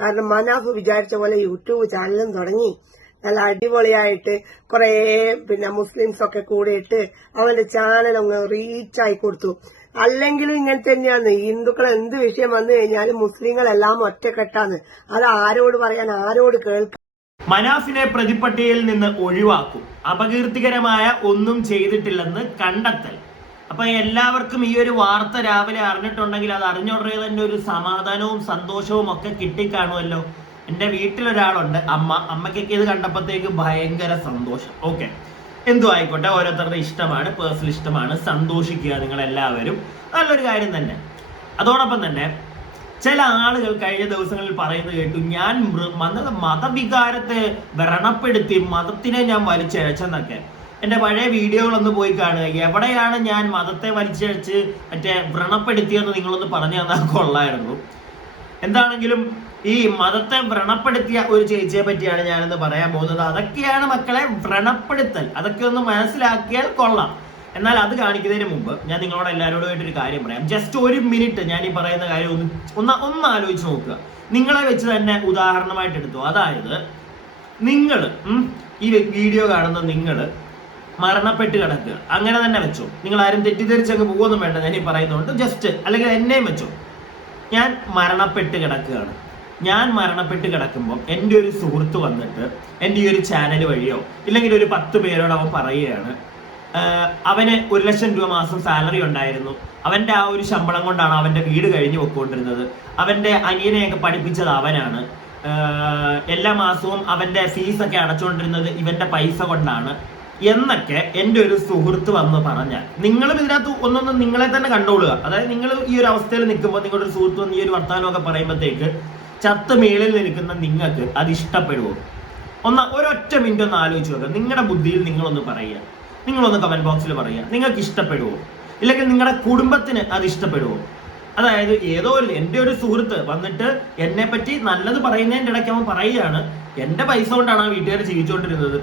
കാരണം മനാഫ് വിചാരിച്ച പോലെ യൂട്യൂബ് ചാനലും തുടങ്ങി നല്ല അടിപൊളിയായിട്ട് കുറെ മുസ്ലിംസ് ഒക്കെ കൂടിയിട്ട് അവന്റെ ചാനൽ അങ്ങ് റീച്ചായി കൊടുത്തു. അല്ലെങ്കിലും ഇങ്ങനെ തന്നെയാണ്. ഹിന്ദുക്കൾ എന്ത് വിഷയം വന്നു കഴിഞ്ഞാലും മുസ്ലിങ്ങളെല്ലാം ഒറ്റക്കെട്ടാണ്. അത് ആരോട് പറയാൻ, ആരോട് കേൾക്കാൻ. മനാഫിനെ പ്രതിപ്പട്ടികയിൽ നിന്ന് ഒഴിവാക്കും. അപകീർത്തികരമായ ഒന്നും ചെയ്തിട്ടില്ലെന്ന് കണ്ടെത്തൽ. അപ്പൊ എല്ലാവർക്കും ഈ ഒരു വാർത്ത രാവിലെ അറിഞ്ഞിട്ടുണ്ടെങ്കിൽ അത് അറിഞ്ഞുടനെ തന്നെ ഒരു സമാധാനവും സന്തോഷവും ഒക്കെ കിട്ടിക്കാണുമല്ലോ. എന്റെ വീട്ടിലൊരാളുണ്ട്, അമ്മയ്ക്കൊക്കെ ഇത് കണ്ടപ്പോഴത്തേക്ക് ഭയങ്കര സന്തോഷം. ഓക്കെ, എന്തോ ആയിക്കോട്ടെ, ഓരോരുത്തരുടെ ഇഷ്ടമാണ്, പേഴ്സണൽ ഇഷ്ടമാണ്. സന്തോഷിക്കുക നിങ്ങൾ എല്ലാവരും, നല്ലൊരു കാര്യം തന്നെ. അതോടൊപ്പം തന്നെ ചില ആളുകൾ കഴിഞ്ഞ ദിവസങ്ങളിൽ പറയുന്നത് കേട്ടു, ഞാൻ മതവികാരത്തെ വ്രണപ്പെടുത്തി, മതത്തിനെ ഞാൻ വലിച്ചഴച്ചെന്നൊക്കെ. എന്റെ പഴയ വീഡിയോകളൊന്ന് പോയി കാണുക. എവിടെയാണ് ഞാൻ മതത്തെ വലിച്ചഴച്ച് വ്രണപ്പെടുത്തിയെന്ന് നിങ്ങളൊന്ന് പറഞ്ഞു തന്നാൽ കൊള്ളായിരുന്നു. എന്താണെങ്കിലും ഈ മതത്തെ വ്രണപ്പെടുത്തിയ ഒരു ചേച്ചിയെ പറ്റിയാണ് ഞാനിന്ന് പറയാൻ പോകുന്നത്. അതൊക്കെയാണ് മക്കളെ വ്രണപ്പെടുത്തൽ. അതൊക്കെ ഒന്ന് മനസ്സിലാക്കിയാൽ കൊള്ളാം. എന്നാൽ അത് കാണിക്കുന്നതിന് മുമ്പ് ഞാൻ നിങ്ങളോട് എല്ലാവരോടുമായിട്ടൊരു കാര്യം പറയാം. ജസ്റ്റ് ഒരു മിനിറ്റ് ഞാൻ ഈ പറയുന്ന കാര്യം ഒന്ന് ആലോചിച്ച് നോക്കുക. നിങ്ങളെ വെച്ച് തന്നെ ഉദാഹരണമായിട്ട് എടുത്തു. അതായത് നിങ്ങൾ ഈ വീഡിയോ കാണുന്ന നിങ്ങൾ മരണപ്പെട്ട് കിടക്കുക, അങ്ങനെ തന്നെ വെച്ചോ. നിങ്ങൾ ആരും തെറ്റിദ്ധരിച്ചങ്ങ് പോകുമൊന്നും വേണ്ട ഞാൻ ഈ പറയുന്നതുകൊണ്ട്. ജസ്റ്റ് അല്ലെങ്കിൽ എന്നെയും വെച്ചോ, ഞാൻ മരണപ്പെട്ട് കിടക്കുകയാണ്. ഞാൻ മരണപ്പെട്ട് കിടക്കുമ്പോൾ എൻ്റെ ഒരു സുഹൃത്ത് വന്നിട്ട് എൻ്റെ ഈ ഒരു ചാനൽ വഴിയോ ഇല്ലെങ്കിൽ ഒരു 10 പേരോട് അവൻ പറയുകയാണ്, അവന് 1 ലക്ഷം രൂപ മാസം സാലറി ഉണ്ടായിരുന്നു, അവന്റെ ആ ഒരു ശമ്പളം കൊണ്ടാണ് അവന്റെ വീട് കഴിഞ്ഞു പോയിക്കൊണ്ടിരുന്നത്, അവന്റെ അനിയനെയൊക്കെ പഠിപ്പിച്ചത് അവനാണ്, എല്ലാ മാസവും അവന്റെ ഫീസൊക്കെ അടച്ചുകൊണ്ടിരുന്നത് ഇവന്റെ പൈസ കൊണ്ടാണ് എന്നൊക്കെ എൻ്റെ ഒരു സുഹൃത്ത് വന്ന് പറഞ്ഞാൽ നിങ്ങളും ഇതിനകത്ത് ഒന്നൊന്ന് നിങ്ങളെ തന്നെ കണ്ടോളുക. അതായത് നിങ്ങൾ ഈ ഒരു അവസ്ഥയിൽ നിൽക്കുമ്പോൾ നിങ്ങളുടെ ഒരു സുഹൃത്ത് വന്ന് ഈ ഒരു വർത്തമാനമൊക്കെ പറയുമ്പോഴത്തേക്ക് ചത്ത് മേളിൽ നിൽക്കുന്ന നിങ്ങൾക്ക് അത് ഇഷ്ടപ്പെടുമോ? ഒരൊറ്റ മിനിറ്റ് ഒന്ന് ആലോചിച്ച് നോക്കുക. നിങ്ങളുടെ ബുദ്ധിയിൽ നിങ്ങളൊന്ന് പറയുക, നിങ്ങളൊന്ന് കമന്റ് ബോക്സിൽ പറയുക, നിങ്ങൾക്ക് ഇഷ്ടപ്പെടുമോ? ഇല്ലെങ്കിൽ നിങ്ങളുടെ കുടുംബത്തിന് അത് ഇഷ്ടപ്പെടുമോ? അതായത് എൻ്റെ ഒരു സുഹൃത്ത് വന്നിട്ട് എന്നെ പറ്റി നല്ലത് പറയുന്നതിൻ്റെ ഇടയ്ക്ക് അവൻ പറയുകയാണ്, എൻ്റെ പൈസ കൊണ്ടാണ് ആ വീട്ടുകാർ ജീവിച്ചുകൊണ്ടിരുന്നത്,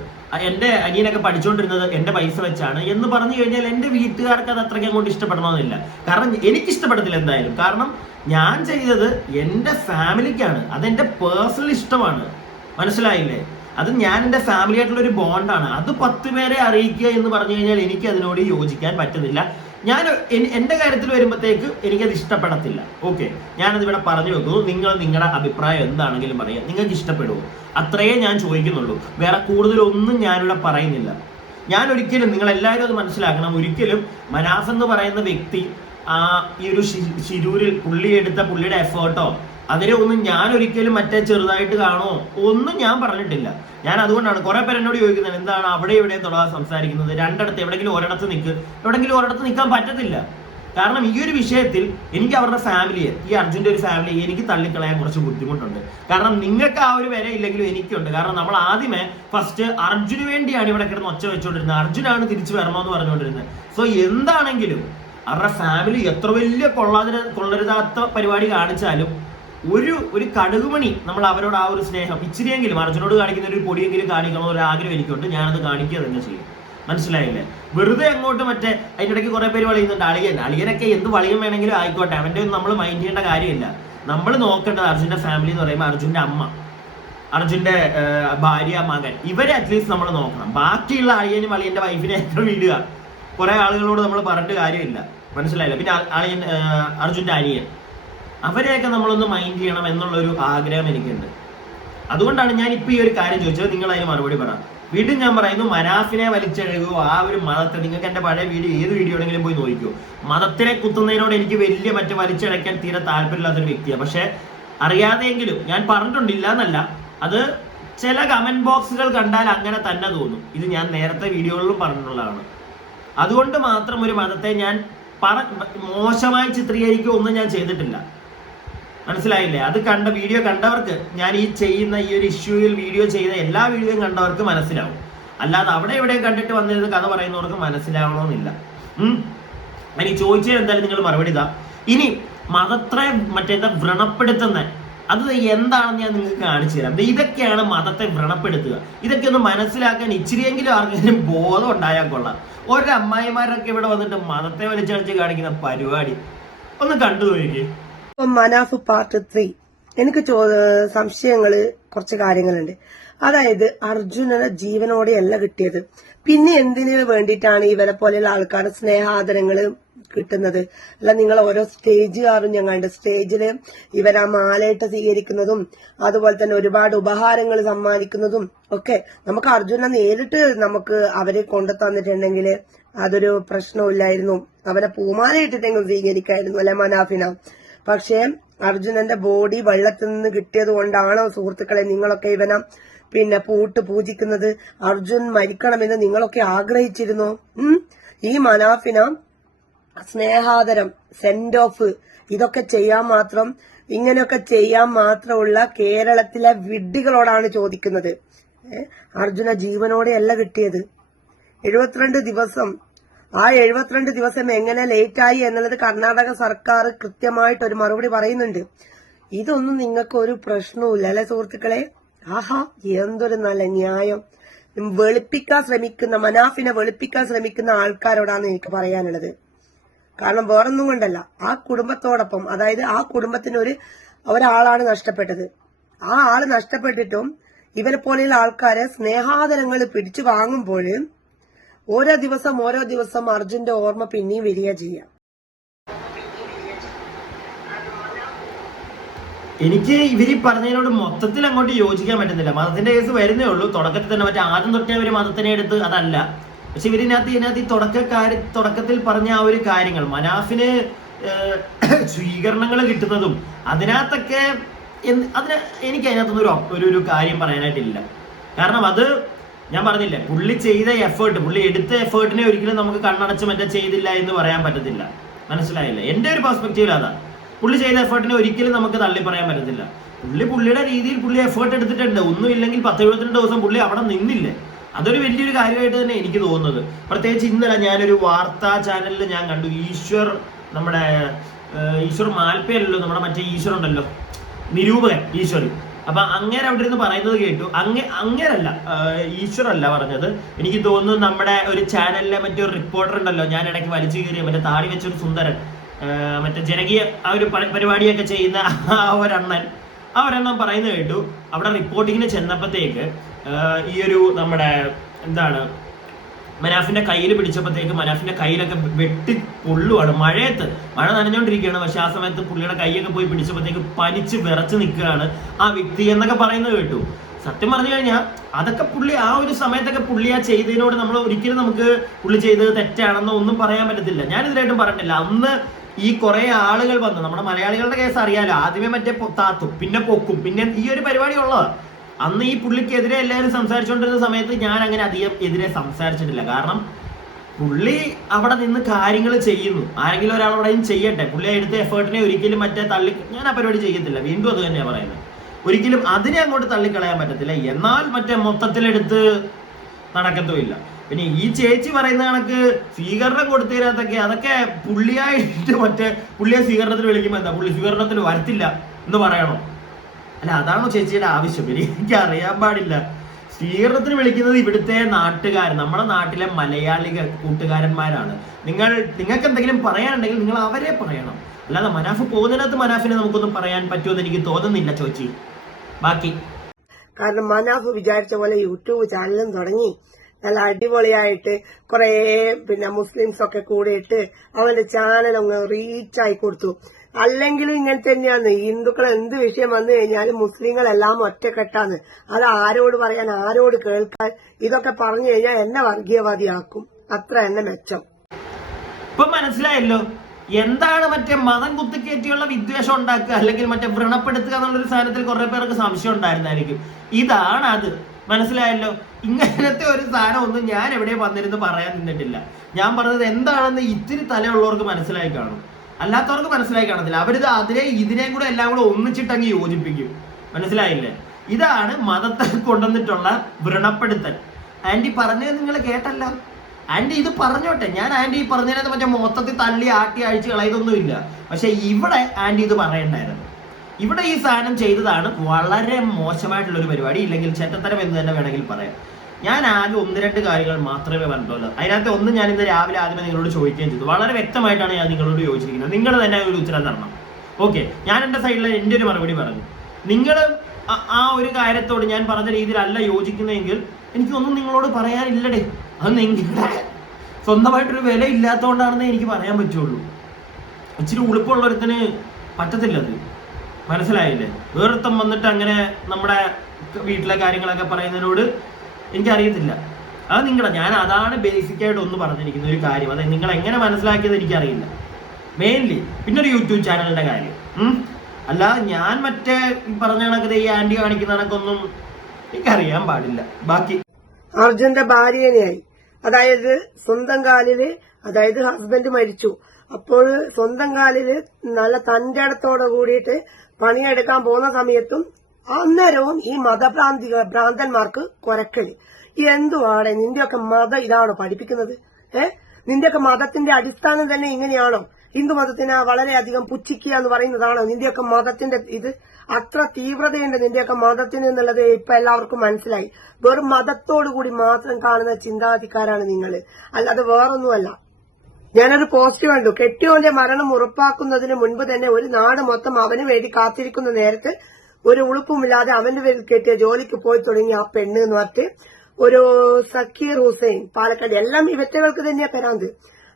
എൻ്റെ അനിയനൊക്കെ പഠിച്ചുകൊണ്ടിരുന്നത് എൻ്റെ പൈസ വെച്ചാണ് എന്ന് പറഞ്ഞു കഴിഞ്ഞാൽ എൻ്റെ വീട്ടുകാർക്ക് അത് അത്രയ്ക്ക് അങ്ങോട്ട് ഇഷ്ടപ്പെടണമെന്നില്ല. കാരണം എനിക്ക് ഇഷ്ടപ്പെടത്തില്ല എന്തായാലും. കാരണം ഞാൻ ചെയ്തത് എൻ്റെ ഫാമിലിക്കാണ്, അതെൻ്റെ പേഴ്സണൽ ഇഷ്ടമാണ്. മനസ്സിലായില്ലേ? അത് ഞാൻ എൻ്റെ ഫാമിലി ആയിട്ടുള്ള ഒരു ബോണ്ടാണ്. അത് 10 പേരെ അറിയിക്കുക എന്ന് പറഞ്ഞു കഴിഞ്ഞാൽ എനിക്ക് അതിനോട് യോജിക്കാൻ പറ്റുന്നില്ല. ഞാൻ എൻ്റെ കാര്യത്തിൽ വരുമ്പോഴത്തേക്ക് എനിക്കത് ഇഷ്ടപ്പെടത്തില്ല. ഓക്കെ, ഞാനത് ഇവിടെ പറഞ്ഞു വെക്കുന്നു. നിങ്ങൾ നിങ്ങളുടെ അഭിപ്രായം എന്താണെങ്കിലും പറയാം. നിങ്ങൾക്ക് ഇഷ്ടപ്പെടുമോ? അത്രയേ ഞാൻ ചോദിക്കുന്നുള്ളൂ. വേറെ കൂടുതലൊന്നും ഞാനിവിടെ പറയുന്നില്ല. ഞാൻ ഒരിക്കലും, നിങ്ങൾ എല്ലാവരും അത് മനസ്സിലാക്കണം, ഒരിക്കലും മനാഫ് എന്ന് പറയുന്ന വ്യക്തി ഈ ഒരു ശിരൂരിൽ പുള്ളിയുടെ എഫേർട്ടോ അതിനെ ഒന്നും ഞാൻ ഒരിക്കലും ചെറുതായിട്ട് കാണുമോ ഒന്നും ഞാൻ പറഞ്ഞിട്ടില്ല. ഞാൻ അതുകൊണ്ടാണ് കുറെ പേര് എന്നോട് ചോദിക്കുന്നത്, എന്താണ് അവിടെ ഇവിടെ തൊടാതെ സംസാരിക്കുന്നത്, രണ്ടിടത്ത് എവിടെയെങ്കിലും ഒരിടത്ത് നിൽക്കാൻ പറ്റത്തില്ല. കാരണം ഈ ഒരു വിഷയത്തിൽ എനിക്ക് അവരുടെ ഫാമിലിയെ, ഈ അർജുൻ്റെ ഒരു ഫാമിലിയെ എനിക്ക് തള്ളിക്കളയാൻ കുറച്ച് ബുദ്ധിമുട്ടുണ്ട്. കാരണം നിങ്ങൾക്ക് ആ ഒരു വില ഇല്ലെങ്കിലും എനിക്കുണ്ട്. കാരണം നമ്മൾ ആദ്യമേ ഫസ്റ്റ് അർജുന് വേണ്ടിയാണ് ഇവിടെ കിടന്ന് ഒച്ച വെച്ചുകൊണ്ടിരുന്നത്, അർജുനാണ് തിരിച്ചു വരണമെന്ന് പറഞ്ഞുകൊണ്ടിരുന്നത്. സോ എന്താണെങ്കിലും അവരുടെ ഫാമിലി എത്ര വലിയ കൊള്ളരുതാത്ത പരിപാടി കാണിച്ചാലും ഒരു കടുകുമണി നമ്മൾ അവരോട് ആ ഒരു സ്നേഹം ഇച്ചിരിയെങ്കിലും അർജുനോട് കാണിക്കുന്ന ഒരു പൊടിയെങ്കിലും കാണിക്കണമെന്ന് ഒരു ആഗ്രഹം എനിക്കുണ്ട്. ഞാനത് കാണിക്കുക തന്നെ ചെയ്യും. മനസ്സിലായില്ലേ? വെറുതെ അങ്ങോട്ട് അതിൻ്റെ ഇടയ്ക്ക് കുറെ പേര് വളയുന്നുണ്ട്. അളിയനൊക്കെ എന്ത് വളിയം വേണമെങ്കിലും ആയിക്കോട്ടെ, അവൻ്റെ ഒന്നും നമ്മൾ മൈൻഡ് ചെയ്യേണ്ട കാര്യമില്ല. നമ്മൾ നോക്കേണ്ടത് അർജുൻ്റെ ഫാമിലി എന്ന് പറയുമ്പോൾ അർജുൻ്റെ അമ്മ, അർജുൻ്റെ ഭാര്യ, മകൻ, ഇവരെ അറ്റ്ലീസ്റ്റ് നമ്മൾ നോക്കണം. ബാക്കിയുള്ള അളിയനും അളിയൻ്റെ വൈഫിനെ എത്ര വിടുക? കുറെ ആളുകളോട് നമ്മൾ പറഞ്ഞിട്ട് കാര്യമില്ല. മനസ്സിലായില്ല? പിന്നെ അർജുൻ്റെ അനിയൻ, അവരെയൊക്കെ നമ്മളൊന്ന് മൈൻഡ് ചെയ്യണം എന്നുള്ളൊരു ആഗ്രഹം എനിക്കുണ്ട്. അതുകൊണ്ടാണ് ഞാൻ ഇപ്പൊ ഈ ഒരു കാര്യം ചോദിച്ചത്. നിങ്ങൾ അതിന് മറുപടി പറ. വീണ്ടും ഞാൻ പറയുന്നു, മനാഫിനെ വലിച്ചെഴുകുമോ ആ ഒരു മതത്തെ? നിങ്ങൾക്ക് എൻ്റെ പഴയ വീഡിയോ, ഏത് വീഡിയോ ആണെങ്കിലും പോയി നോക്കിക്കോ. മതത്തിനെ കുത്തുന്നതിനോട് എനിക്ക് വലിയ വലിച്ചടയ്ക്കാൻ തീരെ താല്പര്യമില്ലാത്തൊരു വ്യക്തിയാണ്. പക്ഷെ അറിയാതെയെങ്കിലും ഞാൻ പറഞ്ഞിട്ടുണ്ടില്ല എന്നല്ല, അത് ചില കമന്റ് ബോക്സുകൾ കണ്ടാൽ അങ്ങനെ തന്നെ തോന്നും. ഇത് ഞാൻ നേരത്തെ വീഡിയോകളിലും പറഞ്ഞിട്ടുള്ളതാണ്. അതുകൊണ്ട് മാത്രം ഒരു മതത്തെ ഞാൻ മോശമായി ചിത്രീകരിക്കുക ഒന്നും ഞാൻ ചെയ്തിട്ടില്ല. മനസ്സിലായില്ലേ? അത് വീഡിയോ കണ്ടവർക്ക്, ഞാൻ ഈ ചെയ്യുന്ന ഈ ഒരു ഇഷ്യൂയിൽ വീഡിയോ ചെയ്ത എല്ലാ വീഡിയോയും കണ്ടവർക്ക് മനസ്സിലാവും. അല്ലാതെ അവിടെ എവിടെയും കണ്ടിട്ട് വന്നിരുന്ന കഥ പറയുന്നവർക്ക് മനസ്സിലാവണമെന്നില്ല. ഇനി ചോദിച്ചാൽ എന്തായാലും നിങ്ങൾ മറുപടി ഇതാ. ഇനി മതത്തെ വ്രണപ്പെടുത്തുന്ന അത് എന്താണെന്ന് ഞാൻ നിങ്ങൾക്ക് കാണിച്ചു തരാം. ഇതൊക്കെയാണ് മതത്തെ വ്രണപ്പെടുത്തുക. ഇതൊക്കെ ഒന്ന് മനസ്സിലാക്കാൻ ഇച്ചിരിയെങ്കിലും ആർക്കെങ്കിലും ബോധം ഉണ്ടായാൽ കൊള്ളാം. ഓരോ അമ്മായിമാരൊക്കെ ഇവിടെ വന്നിട്ട് മതത്തെ വലിച്ചടിച്ച് കാണിക്കുന്ന പരിപാടി ഒന്ന് കണ്ടു നോക്കി. മനാഫ് പാർട്ട് 3 എനിക്ക് സംശയങ്ങള് കുറച്ച് കാര്യങ്ങളുണ്ട്. അതായത് അർജുനനെ ജീവനോടെയല്ല കിട്ടിയത്, പിന്നെ എന്തിനു വേണ്ടിയിട്ടാണ് ഇവരെ പോലെയുള്ള ആൾക്കാരുടെ സ്നേഹാദരങ്ങള് കിട്ടുന്നത്? അല്ല, നിങ്ങൾ ഓരോ സ്റ്റേജുകാരും ഞങ്ങളുടെ സ്റ്റേജില് ഇവരാ മാലയിട്ട് സ്വീകരിക്കുന്നതും അതുപോലെ തന്നെ ഒരുപാട് ഉപഹാരങ്ങൾ സമ്മാനിക്കുന്നതും ഒക്കെ നമുക്ക് അർജുനെ നേരിട്ട് നമുക്ക് അവരെ കൊണ്ടു തന്നിട്ടുണ്ടെങ്കിൽ അതൊരു പ്രശ്നമില്ലായിരുന്നു. അവരെ പൂമാല ഇട്ടിട്ടെങ്കിലും സ്വീകരിക്കായിരുന്നു, അല്ലെ മനാഫിന. പക്ഷേ അർജുനന്റെ ബോഡി വെള്ളത്തിൽ നിന്ന് കിട്ടിയത് കൊണ്ടാണോ സുഹൃത്തുക്കളെ നിങ്ങളൊക്കെ ഇവനെ പൂജിക്കുന്നത്? അർജുൻ മരിക്കണമെന്ന് നിങ്ങളൊക്കെ ആഗ്രഹിച്ചിരുന്നോ? ഈ മനാഫിന സ്നേഹാദരം, സെൻഡ് ഓഫ്, ഇതൊക്കെ ഇങ്ങനെയൊക്കെ ചെയ്യാൻ മാത്രമുള്ള കേരളത്തിലെ വിഡ്ഢികളോടാണ് ചോദിക്കുന്നത്. അർജുന ജീവനോടെയല്ല കിട്ടിയത്. 72 ദിവസം. ആ 72 ദിവസം എങ്ങനെ ലേറ്റായി എന്നുള്ളത് കർണാടക സർക്കാർ കൃത്യമായിട്ട് ഒരു മറുപടി പറയുന്നുണ്ട്. ഇതൊന്നും നിങ്ങൾക്ക് ഒരു പ്രശ്നവുമില്ല അല്ലെ സുഹൃത്തുക്കളെ? ആഹാ, എന്തൊരു നല്ല ന്യായം. മനാഫിനെ വെളുപ്പിക്കാൻ ശ്രമിക്കുന്ന ആൾക്കാരോടാണ് എനിക്ക് പറയാനുള്ളത്. കാരണം വേറൊന്നും കൊണ്ടല്ല, ആ കുടുംബത്തോടൊപ്പം, അതായത് ആ കുടുംബത്തിന് ഒരാളാണ് നഷ്ടപ്പെട്ടത്. ആ ആള് നഷ്ടപ്പെട്ടിട്ടും ഇവരെ പോലെയുള്ള ആൾക്കാരെ സ്നേഹാദരങ്ങൾ പിടിച്ചു വാങ്ങുമ്പോൾ ഓരോ ദിവസം അർജുന്റെ ഓർമ്മ പിന്നെയും വരിക ചെയ്യാം. എനിക്ക് ഇവര് പറഞ്ഞതിനോട് മൊത്തത്തിൽ അങ്ങോട്ട് യോജിക്കാൻ പറ്റുന്നില്ല. മതത്തിന്റെ കേസ് വരുന്നേ ഉള്ളൂ. തുടക്കത്തിൽ തന്നെ മറ്റേ ആദ്യം തൊട്ടേ അവര് മതത്തിനെ എടുത്ത് അതല്ല. പക്ഷെ ഇതിനകത്ത് ഈ തുടക്കത്തിൽ പറഞ്ഞ ആ ഒരു കാര്യങ്ങൾ, മനാഫിന് സ്വീകരണങ്ങൾ കിട്ടുന്നതും അതിനകത്തൊക്കെ എനിക്ക് അതിനകത്തൊന്നും ഒരു കാര്യം പറയാനായിട്ടില്ല. കാരണം അത് ഞാൻ പറഞ്ഞില്ലേ, പുള്ളി ചെയ്ത എഫേർട്ട്, പുള്ളി എടുത്ത എഫേർട്ടിനെ ഒരിക്കലും നമുക്ക് കണ്ണടച്ച് മറ്റേ ചെയ്തില്ല എന്ന് പറയാൻ പറ്റത്തില്ല. മനസ്സിലായില്ലേ? എന്റെ ഒരു പെർസ്പെക്റ്റീവിൽ അതാ. പുള്ളി ചെയ്ത എഫേർട്ടിനെ ഒരിക്കലും നമുക്ക് തള്ളി പറയാൻ പറ്റത്തില്ല. പുള്ളിയുടെ രീതിയിൽ പുള്ളി എഫേർട്ട് എടുത്തിട്ടുണ്ട്. ഒന്നുമില്ലെങ്കിൽ 10-72 ദിവസം പുള്ളി അവിടെ നിന്നില്ലേ. അതൊരു വലിയൊരു കാര്യമായിട്ട് തന്നെ എനിക്ക് തോന്നുന്നത്. പ്രത്യേകിച്ച് ഇന്നലെ ഞാനൊരു വാർത്താ ചാനലിൽ ഞാൻ കണ്ടു, നമ്മുടെ ഈശ്വർ മാൽപ്പയല്ലോ, നമ്മുടെ മറ്റേ ഈശ്വർ ഉണ്ടല്ലോ, നിരൂപകൻ ഈശ്വർ. അപ്പൊ അങ്ങേരെ അവിടെ ഇരുന്ന് പറയുന്നത് കേട്ടു. അങ്ങേരല്ല, ഈശ്വരല്ല പറഞ്ഞത്. എനിക്ക് തോന്നുന്നു നമ്മുടെ ഒരു ചാനലിലെ മറ്റൊരു റിപ്പോർട്ടർ ഉണ്ടല്ലോ, ഞാൻ ഇടയ്ക്ക് വലിച്ചു കയറിയ മറ്റേ താടി വെച്ചൊരു സുന്ദരൻ, മറ്റേ ജനകീയ ആ ഒരു പരിപാടിയൊക്കെ ചെയ്യുന്ന ഒരെണ്ണം പറയുന്നത് കേട്ടു. അവിടെ റിപ്പോർട്ടിങ്ങിന് ചെന്നപ്പോഴത്തേക്ക് ഈ ഒരു നമ്മുടെ മനാഫിന്റെ കയ്യിൽ പിടിച്ചപ്പോഴത്തേക്ക് മനാഫിന്റെ കയ്യിലൊക്കെ വെട്ടി പൊള്ളുവാണ്. മഴ നനഞ്ഞോണ്ടിരിക്കുകയാണ്. പക്ഷെ ആ സമയത്ത് പുള്ളിയുടെ കൈയൊക്കെ പോയി പിടിച്ചപ്പോഴത്തേക്ക് പനിച്ച് വിറച്ച് നിൽക്കുകയാണ് ആ വ്യക്തി എന്നൊക്കെ പറയുന്നത് കേട്ടു. സത്യം പറഞ്ഞു കഴിഞ്ഞാൽ അതൊക്കെ പുള്ളി ആ ഒരു സമയത്തൊക്കെ പുള്ളി ആ ചെയ്തതിനോട് നമ്മൾ ഒരിക്കലും നമുക്ക് പുള്ളി ചെയ്തത് തെറ്റാണെന്നോ ഒന്നും പറയാൻ പറ്റത്തില്ല. ഞാൻ ഇതിനായിട്ടും പറഞ്ഞിട്ടില്ല. അന്ന് ഈ കുറെ ആളുകൾ വന്നു, നമ്മുടെ മലയാളികളുടെ കേസ് അറിയാലോ, ആദ്യമേ മറ്റേ താത്തും പിന്നെ പൊക്കും, പിന്നെ ഈ ഒരു പരിപാടി ഉള്ളതാണ്. അന്ന് ഈ പുള്ളിക്കെതിരെ എല്ലാവരും സംസാരിച്ചുകൊണ്ടിരുന്ന സമയത്ത് ഞാൻ അങ്ങനെ അധികം എതിരെ സംസാരിച്ചിട്ടില്ല. കാരണം പുള്ളി അവിടെ നിന്ന് കാര്യങ്ങൾ ചെയ്യുന്നു. ആരെങ്കിലും ഒരാൾ അവിടെയും ചെയ്യട്ടെ. പുള്ളി എടുത്ത എഫേർട്ടിനെ ഒരിക്കലും ഞാൻ ആ പരിപാടി ചെയ്യത്തില്ല. വീണ്ടും അത് തന്നെയാണ് പറയുന്നത്. ഒരിക്കലും അതിനെ അങ്ങോട്ട് തള്ളിക്കളയാൻ പറ്റത്തില്ല. എന്നാൽ മൊത്തത്തിലെടുത്ത് നടക്കത്തുമില്ല. പിന്നെ ഈ ചേച്ചി പറയുന്ന കണക്ക് സ്വീകരണം കൊടുത്തതിനകത്തൊക്കെ അതൊക്കെ പുള്ളിയായിട്ട് പുള്ളിയെ സ്വീകരണത്തിന് വിളിക്കുമ്പോൾ എന്താ പുള്ളി സ്വീകരണത്തിന് വരത്തില്ല എന്ന് പറയണോ? അല്ല, അതാണോ ചേച്ചിയുടെ ആവശ്യം? എനിക്ക് അറിയാൻ പാടില്ല. സ്വീകരണത്തിന് വിളിക്കുന്നത് ഇവിടുത്തെ നമ്മുടെ നാട്ടിലെ മലയാളികൾ കൂട്ടുകാരന്മാരാണ്. നിങ്ങൾക്ക് എന്തെങ്കിലും പറയാനുണ്ടെങ്കിൽ നിങ്ങൾ അവരെ പറയണം. അല്ലാതെ മനാഫ് പോകുന്നതിനകത്ത് മനാഫിനെ നമുക്കൊന്നും പറയാൻ പറ്റുമെന്ന് എനിക്ക് തോന്നുന്നില്ല ചോച്ചി. ബാക്കി കാരണം മനാഫ് വിചാരിച്ച പോലെ യൂട്യൂബ് ചാനലും തുടങ്ങി നല്ല അടിപൊളിയായിട്ട് കുറെ മുസ്ലിംസ് ഒക്കെ കൂടിയിട്ട് അവന്റെ ചാനൽ അങ്ങ് റീച്ചായി കൊടുത്തു. അല്ലെങ്കിലും ഇങ്ങനെ തന്നെയാണ്. ഹിന്ദുക്കൾ എന്ത് വിഷയം വന്നു കഴിഞ്ഞാലും മുസ്ലിങ്ങളെല്ലാം ഒറ്റക്കെട്ടാണ്. അത് ആരോട് പറയാൻ, ആരോട് കേൾക്കാൻ? ഇതൊക്കെ പറഞ്ഞു കഴിഞ്ഞാൽ എന്നെ വർഗീയവാദിയാക്കും. അത്ര എന്നെ മെച്ചം. ഇപ്പൊ മനസ്സിലായല്ലോ എന്താണ് മതം കുത്തിക്കയറ്റിയുള്ള വിദ്വേഷം ഉണ്ടാക്കുക, അല്ലെങ്കിൽ വ്രണപ്പെടുത്തുക എന്നുള്ളൊരു സാധനത്തിൽ കുറെ പേർക്ക് സംശയം ഉണ്ടായിരുന്നായിരിക്കും. ഇതാണ് അത്. മനസ്സിലായല്ലോ? ഇങ്ങനത്തെ ഒരു സാധനം ഒന്നും ഞാൻ എവിടെയും വന്നിരുന്ന് പറയാൻ നിന്നിട്ടില്ല. ഞാൻ പറഞ്ഞത് എന്താണെന്ന് ഇത്തിരി തലയുള്ളവർക്ക് മനസ്സിലായി കാണും, അല്ലാത്തവർക്ക് മനസ്സിലായി കാണത്തില്ല. അവരിത് ഇതിനെയും കൂടെ എല്ലാം കൂടെ ഒന്നിച്ചിട്ടങ്ങ് യോജിപ്പിക്കും. മനസ്സിലായില്ലേ? ഇതാണ് മതത്തെ കൊണ്ടുവന്നിട്ടുള്ള വ്രണപ്പെടുത്തൽ. ആന്റി പറഞ്ഞത് നിങ്ങൾ കേട്ടല്ല. ആന്റി ഇത് പറഞ്ഞോട്ടെ. ഞാൻ ആന്റി പറഞ്ഞതിനകത്ത് മൊത്തത്തിൽ തള്ളി ആട്ടി അഴിച്ച് കളയതൊന്നുമില്ല. പക്ഷെ ഇവിടെ ആന്റി ഇത് പറയണ്ടായിരുന്നു. ഇവിടെ ഈ സാധനം ചെയ്തതാണ് വളരെ മോശമായിട്ടുള്ളൊരു പരിപാടി, ഇല്ലെങ്കിൽ ചെറ്റത്തരം എന്ന് തന്നെ വേണമെങ്കിൽ പറയാം. ഞാൻ ആകെ 1-2 കാര്യങ്ങൾ മാത്രമേ പറഞ്ഞിട്ടുള്ളൂ. അതിനകത്ത് ഒന്ന് ഞാൻ ഇന്ന് രാവിലെ ആദ്യമേ നിങ്ങളോട് ചോദിക്കുകയും ചെയ്തു. വളരെ വ്യക്തമായിട്ടാണ് ഞാൻ നിങ്ങളോട് ചോദിച്ചിരിക്കുന്നത്. നിങ്ങൾ തന്നെ ഒരു ഉത്തരം തരണം. ഓക്കെ, ഞാൻ എൻ്റെ സൈഡിൽ എൻ്റെ ഒരു മറുപടി പറഞ്ഞു. നിങ്ങൾ ആ ഒരു കാര്യത്തോട് ഞാൻ പറഞ്ഞ രീതിയിലല്ല യോജിക്കുന്നതെങ്കിൽ എനിക്കൊന്നും നിങ്ങളോട് പറയാനില്ലടേ. അത് നിങ്ങളുടെ സ്വന്തമായിട്ടൊരു വില ഇല്ലാത്തതുകൊണ്ടാണെന്നേ എനിക്ക് പറയാൻ പറ്റുള്ളൂ. ഇച്ചിരി ഉളുപ്പുള്ളൊരുത്തിന് പറ്റത്തില്ലത്, മനസ്സിലായില്ലേ? വേറൊരുത്തം വന്നിട്ട് അങ്ങനെ നമ്മുടെ വീട്ടിലെ കാര്യങ്ങളൊക്കെ പറയുന്നതിനോട് എനിക്കറിയത്തില്ല. അത് ഞാൻ അതാണ് ബേസിക്കായിട്ട് ഒന്ന് പറഞ്ഞിരിക്കുന്ന ഒരു കാര്യം. അത് നിങ്ങൾ എങ്ങനെ മനസ്സിലാക്കിയത് എനിക്കറിയില്ല മെയിൻലി. പിന്നെ ഒരു യൂട്യൂബ് ചാനലിന്റെ കാര്യം, അല്ല ഞാൻ മറ്റേ പറഞ്ഞ കണക്കത് ഈ ആന്റി കാണിക്കുന്ന കണക്കൊന്നും എനിക്കറിയാൻ പാടില്ല. ബാക്കി അർജുന്റെ ഭാര്യനെയായി, അതായത് സ്വന്തം കാലില്, അതായത് ഹസ്ബൻഡ് മരിച്ചു, അപ്പോൾ സ്വന്തം കാലില് നല്ല തന്റെ ഇടത്തോടെ കൂടിയിട്ട് പണിയെടുക്കാൻ പോകുന്ന സമയത്തും അന്നേരവും ഈ ഭ്രാന്തന്മാർക്ക് കൊരക്കല്. എന്തുവാടെ നിന്റെയൊക്കെ മതം ഇതാണോ പഠിപ്പിക്കുന്നത്? നിന്റെയൊക്കെ മതത്തിന്റെ അടിസ്ഥാനം തന്നെ ഇങ്ങനെയാണോ? ഹിന്ദു മതത്തിനെ വളരെയധികം പുച്ഛിക്കുക എന്ന് പറയുന്നതാണോ നിന്റെയൊക്കെ മതത്തിന്റെ ഇത്? അത്ര തീവ്രതയുണ്ട് നിന്റെയൊക്കെ മതത്തിന് എന്നുള്ളത് ഇപ്പൊ എല്ലാവർക്കും മനസ്സിലായി. വെറും മതത്തോടു കൂടി മാത്രം കാണുന്ന ചിന്താഗതിക്കാരാണ് നിങ്ങൾ, അല്ലാതെ വേറൊന്നുമല്ല. ഞാനൊരു പോസ്റ്റ് കണ്ടു. കെട്ടിയോന്റെ മരണം ഉറപ്പാക്കുന്നതിന് മുൻപ് തന്നെ ഒരു നാട് മൊത്തം അവന് വേണ്ടി കാത്തിരിക്കുന്ന നേരത്ത് ഒരു ഉളുപ്പുമില്ലാതെ അവന്റെ പേരിൽ കെട്ടിയ ജോലിക്ക് പോയി തുടങ്ങിയ ആ പെണ്ണ് എന്ന് പറഞ്ഞിട്ട് ഒരു സക്കീർ ഹുസൈൻ, പാലക്കാട്. എല്ലാം ഇവറ്റകൾക്ക് തന്നെയാ പെരാന്ത്.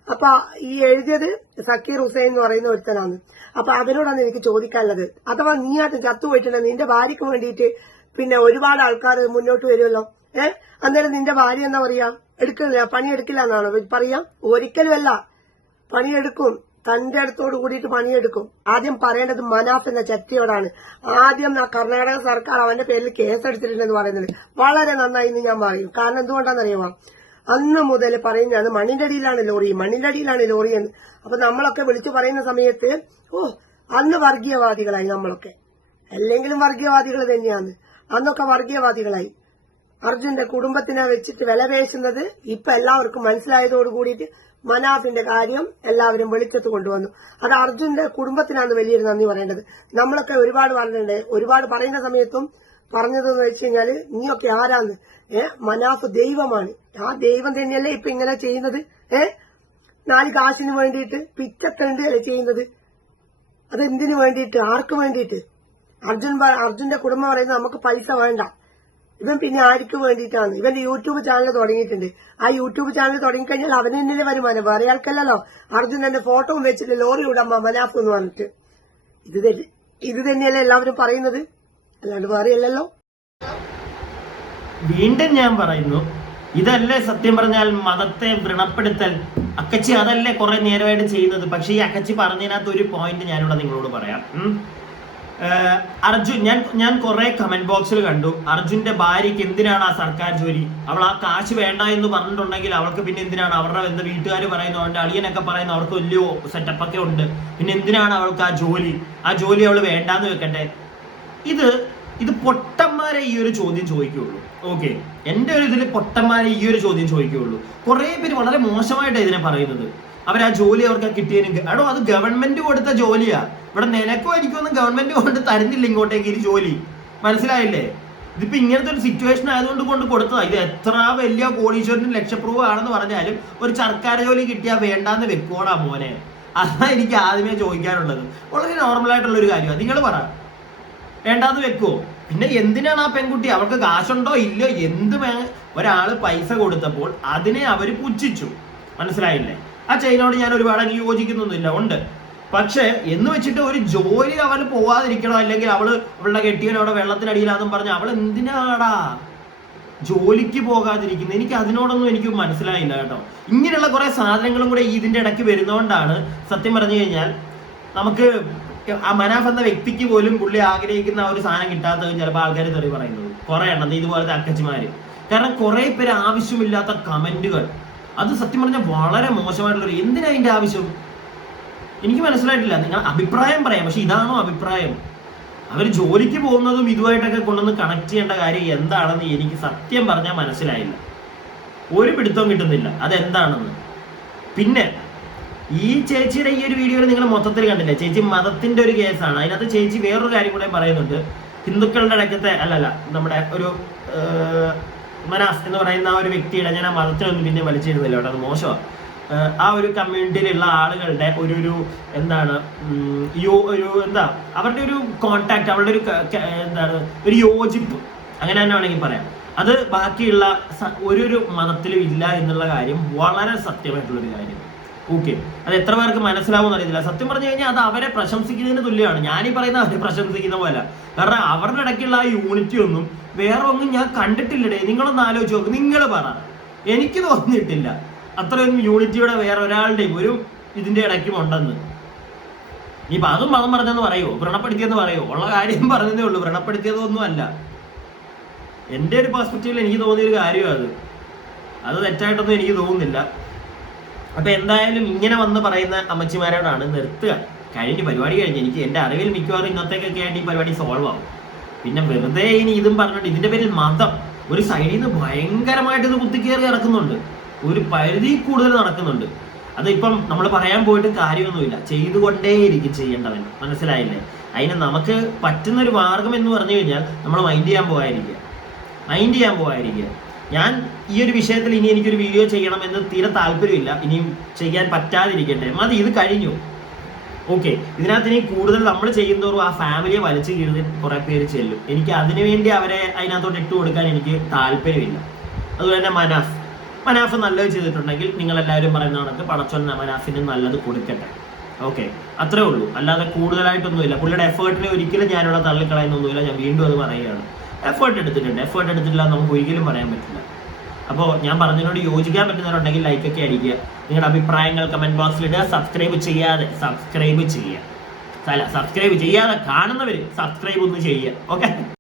അപ്പൊ ഈ എഴുതിയത് സക്കീർ ഹുസൈൻ എന്ന് പറയുന്ന ഒരുത്തനാണ്. അപ്പൊ അവരോടാണ് എനിക്ക് ചോദിക്കാനുള്ളത്, അഥവാ നീ അത് ചത്തുപോയിട്ടുണ്ടെങ്കിൽ നിന്റെ ഭാര്യക്ക് വേണ്ടിയിട്ട് പിന്നെ ഒരുപാട് ആൾക്കാർ മുന്നോട്ട് വരുമല്ലോ. അന്നേരം നിന്റെ ഭാര്യ എന്താ പറയാ? എടുക്കില്ല, പണിയെടുക്കില്ല എന്നാണോ പറയാ? ഒരിക്കലും അല്ല, പണിയെടുക്കും. തന്റെ അടുത്തോട് കൂടിയിട്ട് പണിയെടുക്കും. ആദ്യം പറയേണ്ടത് മനാഫ് എന്ന ചട്ടിയോടാണ്. ആദ്യം കർണാടക സർക്കാർ അവന്റെ പേരിൽ കേസെടുത്തിട്ടുണ്ടെന്ന് പറയുന്നത് വളരെ നന്നായി എന്ന് ഞാൻ പറയും. കാരണം എന്തുകൊണ്ടാണെന്നറിയുമോ? അന്ന് മുതൽ പറയുന്നത് മണ്ണിന്റെ അടിയിലാണ് ലോറി എന്ന്. അപ്പൊ നമ്മളൊക്കെ വിളിച്ചു പറയുന്ന സമയത്ത് അന്ന് വർഗീയവാദികളായി നമ്മളൊക്കെ. അല്ലെങ്കിലും വർഗീയവാദികൾ തന്നെയാണ്. അന്നൊക്കെ വർഗീയവാദികളായി. അർജുന്റെ കുടുംബത്തിനെ വെച്ചിട്ട് വിലപേശുന്നത് ഇപ്പൊ എല്ലാവർക്കും മനസ്സിലായതോട് കൂടിയിട്ട് മനാഫിന്റെ കാര്യം എല്ലാവരും വെളിച്ചത്ത് കൊണ്ടുവന്നു. അത് അർജുന്റെ കുടുംബത്തിനാണ് വലിയൊരു നന്ദി പറയേണ്ടത്. നമ്മളൊക്കെ ഒരുപാട് പറഞ്ഞിട്ടുണ്ട്. ഒരുപാട് പറയുന്ന സമയത്തും പറഞ്ഞതെന്ന് വെച്ച് കഴിഞ്ഞാല് നീയൊക്കെ ആരാന്ന്? മനാഫ് ദൈവമാണ്. ആ ദൈവം തന്നെയല്ലേ ഇപ്പൊ ഇങ്ങനെ ചെയ്യുന്നത്? 4 കാശിന് വേണ്ടിയിട്ട് പിച്ചത്തണ്ട് അല്ലേ ചെയ്യുന്നത്? അതെന്തിനു വേണ്ടിയിട്ട്? ആർക്ക് വേണ്ടിയിട്ട്? അർജുന്റെ കുടുംബം പറയുന്നത് നമുക്ക് പൈസ വേണ്ട. ഇവൻ പിന്നെ ആർക്ക് വേണ്ടിയിട്ടാണ്? ഇവന്റെ യൂട്യൂബ് ചാനൽ തുടങ്ങിയിട്ടുണ്ട്. ആ യൂട്യൂബ് ചാനൽ തുടങ്ങിക്കഴിഞ്ഞാൽ അവന് തന്നെയല്ലേ വരുമാനം, വേറെ ആൾക്കല്ലല്ലോ. അർജുൻ എന്റെ ഫോട്ടോയും വെച്ചിട്ട് ലോറി വിടാം മനാഫ് എന്ന് പറഞ്ഞിട്ട്. ഇത് തന്നെയല്ലേ എല്ലാവരും പറയുന്നത്, അല്ലാണ്ട് വേറെ അല്ലല്ലോ. വീണ്ടും ഞാൻ പറയുന്നു, ഇതല്ലേ സത്യം പറഞ്ഞാൽ മതത്തെ വ്രണപ്പെടുത്തൽ? അക്കച്ചി അതല്ലേ കുറെ നേരമായിട്ട് ചെയ്യുന്നത്. പക്ഷെ ഈ അക്കച്ചി പറഞ്ഞതിനകത്ത് ഒരു പോയിന്റ് ഞാനിവിടെ നിങ്ങളോട് പറയാം. അർജുൻ, ഞാൻ കുറെ കമന്റ് ബോക്സിൽ കണ്ടു, അർജുന്റെ ഭാര്യയ്ക്ക് എന്തിനാണ് ആ സർക്കാർ ജോലി? അവൾ ആ കാശ് വേണ്ട എന്ന് പറഞ്ഞിട്ടുണ്ടെങ്കിൽ അവൾക്ക് പിന്നെ എന്തിനാണ്? അവരുടെ എന്താ വീട്ടുകാർ പറയുന്നു, അവന്റെ അളിയനൊക്കെ പറയുന്നു അവർക്ക് വലിയ സെറ്റപ്പ് ഒക്കെ ഉണ്ട്, പിന്നെ എന്തിനാണ് അവൾക്ക് ആ ജോലി അവൾ വേണ്ടാന്ന് വെക്കട്ടെ? ഇത് പൊട്ടന്മാരെ ഈ ഒരു ചോദ്യം ചോദിക്കുകയുള്ളൂ. ഓക്കെ, എന്റെ ഒരു ഇതിൽ പൊട്ടന്മാരെ ഈ ഒരു ചോദ്യം ചോദിക്കുകയുള്ളൂ. കുറെ പേര് വളരെ മോശമായിട്ടാണ് ഇതിനെ പറയുന്നത്. അവർ ആ ജോലി അവർക്ക് കിട്ടിയതിന് എടോ അത് ഗവൺമെന്റ് കൊടുത്ത ജോലിയാ. ഇവിടെ നിനക്കോ എനിക്കൊന്നും ഗവൺമെന്റ് കൊണ്ട് തരുന്നില്ല ഇങ്ങോട്ടേക്ക് ഈ ജോലി, മനസ്സിലായില്ലേ? ഇതിപ്പോ ഇങ്ങനത്തെ ഒരു സിറ്റുവേഷൻ ആയതുകൊണ്ട് കൊടുത്തതാ. ഇത് എത്ര വലിയ കോടീശ്വരനും ലക്ഷപ്രൂവ് ആണെന്ന് പറഞ്ഞാലും ഒരു സർക്കാർ ജോലി കിട്ടിയാൽ വേണ്ടാന്ന് വെക്കോടാ മോനെ. അതാ എനിക്ക് ആദ്യമേ ചോദിക്കാനുള്ളത്. വളരെ നോർമൽ ആയിട്ടുള്ള ഒരു കാര്യമാണ്. നിങ്ങൾ പറ, വേണ്ടാന്ന് വെക്കുവോ? പിന്നെ എന്തിനാണ് ആ പെൺകുട്ടി? അവർക്ക് കാശുണ്ടോ ഇല്ലയോ ഒരാള് പൈസ കൊടുത്തപ്പോൾ അതിനെ അവര് പുച്ഛിച്ചു, മനസ്സിലായില്ലേ? ആ ചൈനയോട് ഞാൻ ഒരുപാട് യോജിക്കുന്നൊന്നുമില്ല, ഉണ്ട്. പക്ഷെ എന്ന് വെച്ചിട്ട് ഒരു ജോലി അവന് പോവാതിരിക്കണോ, അല്ലെങ്കിൽ അവളുടെ കെട്ടിയനോടെ വെള്ളത്തിനടിയിലാന്നും പറഞ്ഞ അവൾ എന്തിനാടാ ജോലിക്ക് പോകാതിരിക്കുന്നത്? എനിക്ക് അതിനോടൊന്നും എനിക്ക് മനസ്സിലായില്ല കേട്ടോ. ഇങ്ങനെയുള്ള കുറെ സാധനങ്ങളും കൂടെ ഇതിന്റെ ഇടയ്ക്ക് വരുന്നതുകൊണ്ടാണ് സത്യം പറഞ്ഞു കഴിഞ്ഞാൽ നമുക്ക് ആ മനാഫ് എന്ന വ്യക്തിക്ക് പോലും പുള്ളി ആഗ്രഹിക്കുന്ന ആ ഒരു സാധനം കിട്ടാത്തത് ചിലപ്പോൾ ആൾക്കാർ തെറി പറയുന്നത് കുറെ എണ്ണം ഇതുപോലത്തെ അക്കച്ചിമാര്. കാരണം കുറെ പേര് ആവശ്യമില്ലാത്ത കമന്റുകൾ, അത് സത്യം പറഞ്ഞാൽ വളരെ മോശമായിട്ടുള്ളൊരു. എന്തിനാ അതിന്റെ ആവശ്യം? എനിക്ക് മനസ്സിലായിട്ടില്ല. നിങ്ങൾ അഭിപ്രായം പറയാം, പക്ഷെ ഇതാണോ അഭിപ്രായം? അവർ ജോലിക്ക് പോകുന്നതും ഇതുമായിട്ടൊക്കെ കൊണ്ടുവന്ന് കണക്ട് ചെയ്യേണ്ട കാര്യം എന്താണെന്ന് എനിക്ക് സത്യം പറഞ്ഞാൽ മനസ്സിലായില്ല. ഒരു പിടുത്തവും കിട്ടുന്നില്ല അതെന്താണെന്ന്. പിന്നെ ഈ ചേച്ചിയുടെ ഈ ഒരു വീഡിയോയിൽ നിങ്ങൾ മൊത്തത്തിൽ കണ്ടില്ലേ? ചേച്ചി മതത്തിന്റെ ഒരു കേസാണ്. അതിനകത്ത് ചേച്ചി വേറൊരു കാര്യം കൂടെ പറയുന്നുണ്ട്. ഹിന്ദുക്കളുടെ ഇടയ്ക്കത്തെ നമ്മുടെ ഒരു മനാഫ് എന്ന് പറയുന്ന ആ ഒരു വ്യക്തിയുടെ, ഞാൻ ആ മതത്തിനൊന്നും പിന്നെ വലിച്ചിരുന്നില്ല കേട്ടോ, അത് മോശമാണ്. ആ ഒരു കമ്മ്യൂണിറ്റിയിലുള്ള ആളുകളുടെ ഒരു എന്താണ് എന്താ അവരുടെ ഒരു കോണ്ടാക്ട്, അവരുടെ ഒരു എന്താണ് ഒരു യോജിപ്പ്, അങ്ങനെ തന്നെ വേണമെങ്കിൽ പറയാം. അത് ബാക്കിയുള്ള ഒരു മതത്തിലും ഇല്ല എന്നുള്ള കാര്യം വളരെ സത്യമായിട്ടുള്ളൊരു കാര്യം. ഓക്കെ, അത് എത്ര പേർക്ക് മനസ്സിലാവുമെന്ന് അറിയത്തില്ല. സത്യം പറഞ്ഞു കഴിഞ്ഞാൽ അത് അവരെ പ്രശംസിക്കുന്നതിന് തുല്യമാണ്. ഞാനീ പറയുന്ന അവരെ പ്രശംസിക്കുന്ന പോലെ. കാരണം അവരുടെ ഇടയ്ക്കുള്ള ആ യൂണിറ്റി ഒന്നും വേറെ ഒന്നും ഞാൻ കണ്ടിട്ടില്ലടേ. നിങ്ങളൊന്ന് ആലോചിച്ച് നോക്ക്, നിങ്ങൾ പറ. എനിക്ക് തോന്നിയിട്ടില്ല അത്രയൊന്നും യൂണിറ്റിയുടെ വേറെ ഒരാളുടെയും ഒരു ഇതിന്റെ ഇടയ്ക്കും ഉണ്ടെന്ന്. ഇനിയിപ്പൊ അതും മതം പറഞ്ഞെന്ന് പറയോ, വ്രണപ്പെടുത്തിയെന്ന് പറയോ, ഉള്ള കാര്യം പറഞ്ഞതേ ഉള്ളൂ, വ്രണപ്പെടുത്തിയതൊന്നും അല്ല. എൻ്റെ ഒരു പെർസ്പെക്റ്റീവിൽ എനിക്ക് തോന്നിയൊരു കാര്യമാണ് അത് തെറ്റായിട്ടൊന്നും എനിക്ക് തോന്നുന്നില്ല. അപ്പൊ എന്തായാലും ഇങ്ങനെ വന്ന് പറയുന്ന അമ്മച്ചിമാരോടാണ് നിർത്തുക. പരിപാടി കഴിഞ്ഞ് എനിക്ക് എൻ്റെ അറിവിൽ മിക്കവാറും ഇന്നത്തേക്കൊക്കെ ആയിട്ട് ഈ പരിപാടി സോൾവ് ആവും. പിന്നെ വെറുതെ ഇനി ഇതും പറഞ്ഞിട്ട് ഇതിന്റെ പേരിൽ മതം ഒരു സൈഡിൽ നിന്ന് ഭയങ്കരമായിട്ട് ഇത് കുത്തിക്കേറി ഇറക്കുന്നുണ്ട്, ഒരു പരിധി കൂടുതൽ നടക്കുന്നുണ്ട്. അതിപ്പം നമ്മൾ പറയാൻ പോയിട്ട് കാര്യമൊന്നുമില്ല, ചെയ്തുകൊണ്ടേയിരിക്കും ചെയ്യേണ്ടവൻ, മനസ്സിലായില്ലേ? അതിന് നമുക്ക് പറ്റുന്നൊരു മാർഗം എന്ന് പറഞ്ഞു കഴിഞ്ഞാൽ നമ്മൾ മൈൻഡ് ചെയ്യാൻ പോകാതിരിക്കുക. ഞാൻ ഈ ഒരു വിഷയത്തിൽ ഇനി എനിക്കൊരു വീഡിയോ ചെയ്യണം എന്ന് തീരെ താല്പര്യമില്ല, ഇനിയും ചെയ്യാൻ പറ്റാതിരിക്കട്ടെ, മതി, ഇത് കഴിഞ്ഞു. ഓക്കെ, ഇതിനകത്ത് ഇനി കൂടുതൽ നമ്മൾ ചെയ്യുന്നതോറും ആ ഫാമിലിയെ വലിച്ചു കീഴുന്ന കുറെ പേര് ചെല്ലും. എനിക്ക് അതിനുവേണ്ടി അവരെ അതിനകത്തോട്ട് ഇട്ട് കൊടുക്കാൻ എനിക്ക് താല്പര്യമില്ല. അതുപോലെ തന്നെ മനാഫ് നല്ലത് ചെയ്തിട്ടുണ്ടെങ്കിൽ നിങ്ങളെല്ലാവരും പറയുന്ന കണക്ക് പടച്ചോൻ മനാഫിന് നല്ലത് കൊടുക്കട്ടെ. ഓക്കെ, അത്രേ ഉള്ളൂ, അല്ലാതെ കൂടുതലായിട്ടൊന്നുമില്ല. പുള്ളിയുടെ എഫേർട്ടിനെ ഒരിക്കലും ഞാനിവിടെ തള്ളിക്കളയുന്നൊന്നുമില്ല. ഞാൻ വീണ്ടും അത് പറയുകയാണ്, എഫേർട്ട് എടുത്തിട്ടില്ല നമുക്ക് ഒരിക്കലും പറയാൻ പറ്റില്ല. അപ്പോൾ ഞാൻ പറഞ്ഞതിനോട് യോജിക്കാൻ പറ്റുന്നവരുണ്ടെങ്കിൽ ലൈക്കൊക്കെ അടിക്കുക, നിങ്ങളുടെ അഭിപ്രായങ്ങൾ കമന്റ് ബോക്സിൽ ഇടുക. സബ്സ്ക്രൈബ് ചെയ്യാതെ കാണുന്നവർ സബ്സ്ക്രൈബ് ഒന്ന് ചെയ്യുക. ഓക്കെ.